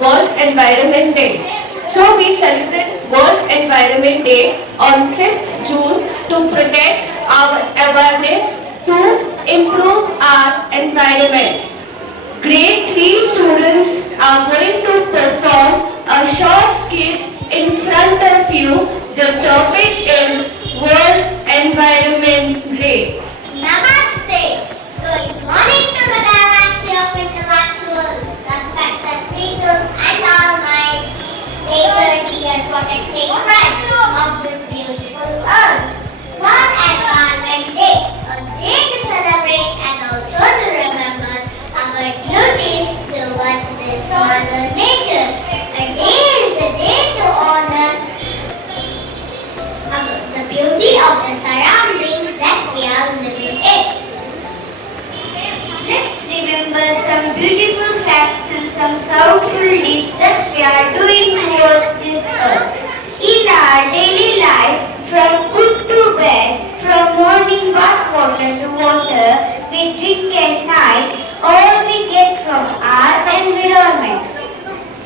World Environment Day. So we celebrate World Environment Day on 5th June to protect our awareness to improve our environment. Grade 3 students are going to perform a short skit in front of you. The topic is World Environment Day. Namaste. Good morning to the galaxy of intellectuals, respected teachers and all my nature dear protecting friends of this beautiful earth. World Environment Day, a day to celebrate and also to remember our duties towards this mother nature. A day is the day to honor the beauty of the surroundings that we are living in. Let's remember some beautiful facts and some soulful deeds that we are doing towards this earth. In our daily life, from good to bad, from morning bath water to water we drink at night, all we get from our environment.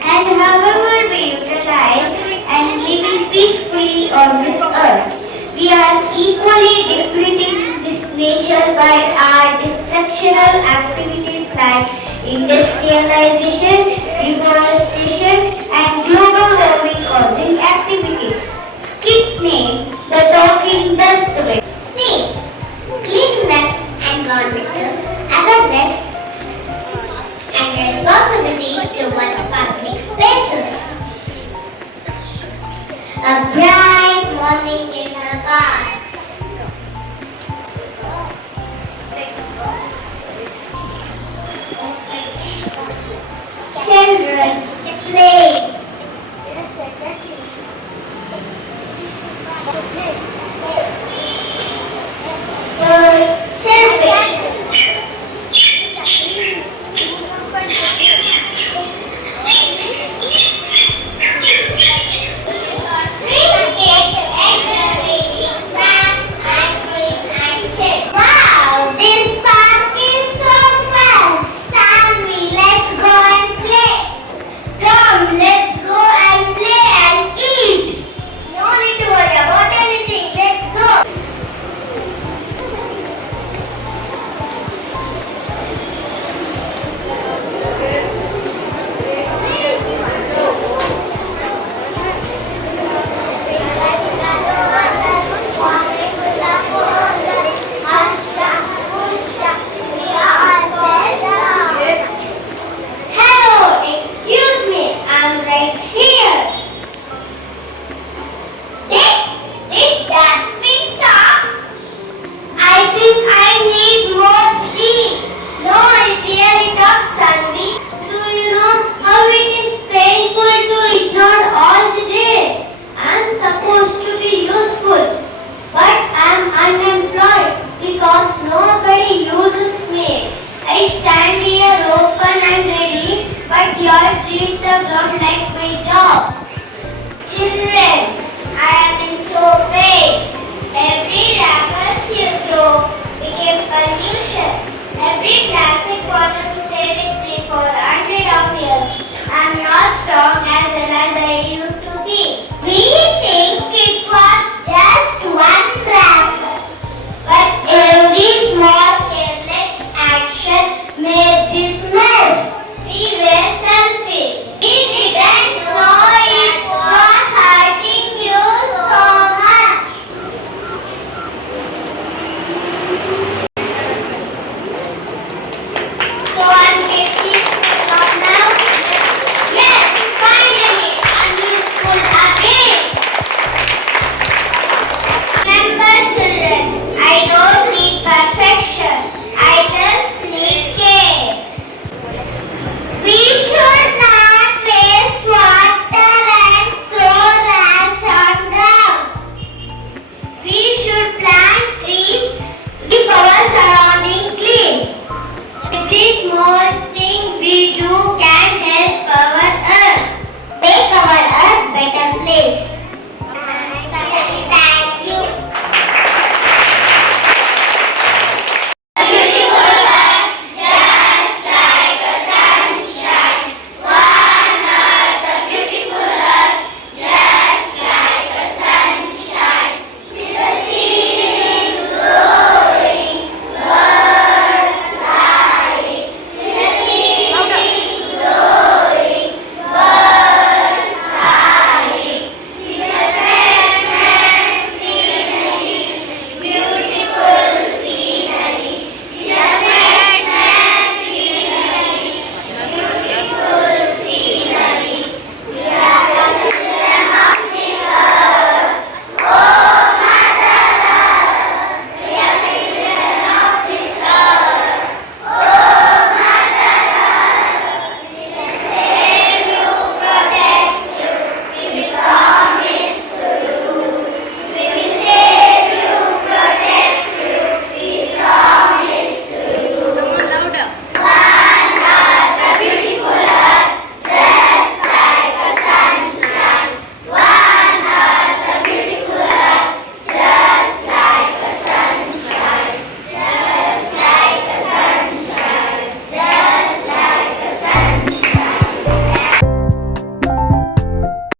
And however we utilize and living peacefully on this earth, we are equally depleting this nature by our destructional activities like industrialization, deforestation and global warming causing activities. Skit name, the Talking Dustbin. Theme, cleanliness, environmental awareness and responsibility towards public spaces. A bright morning in the park. Children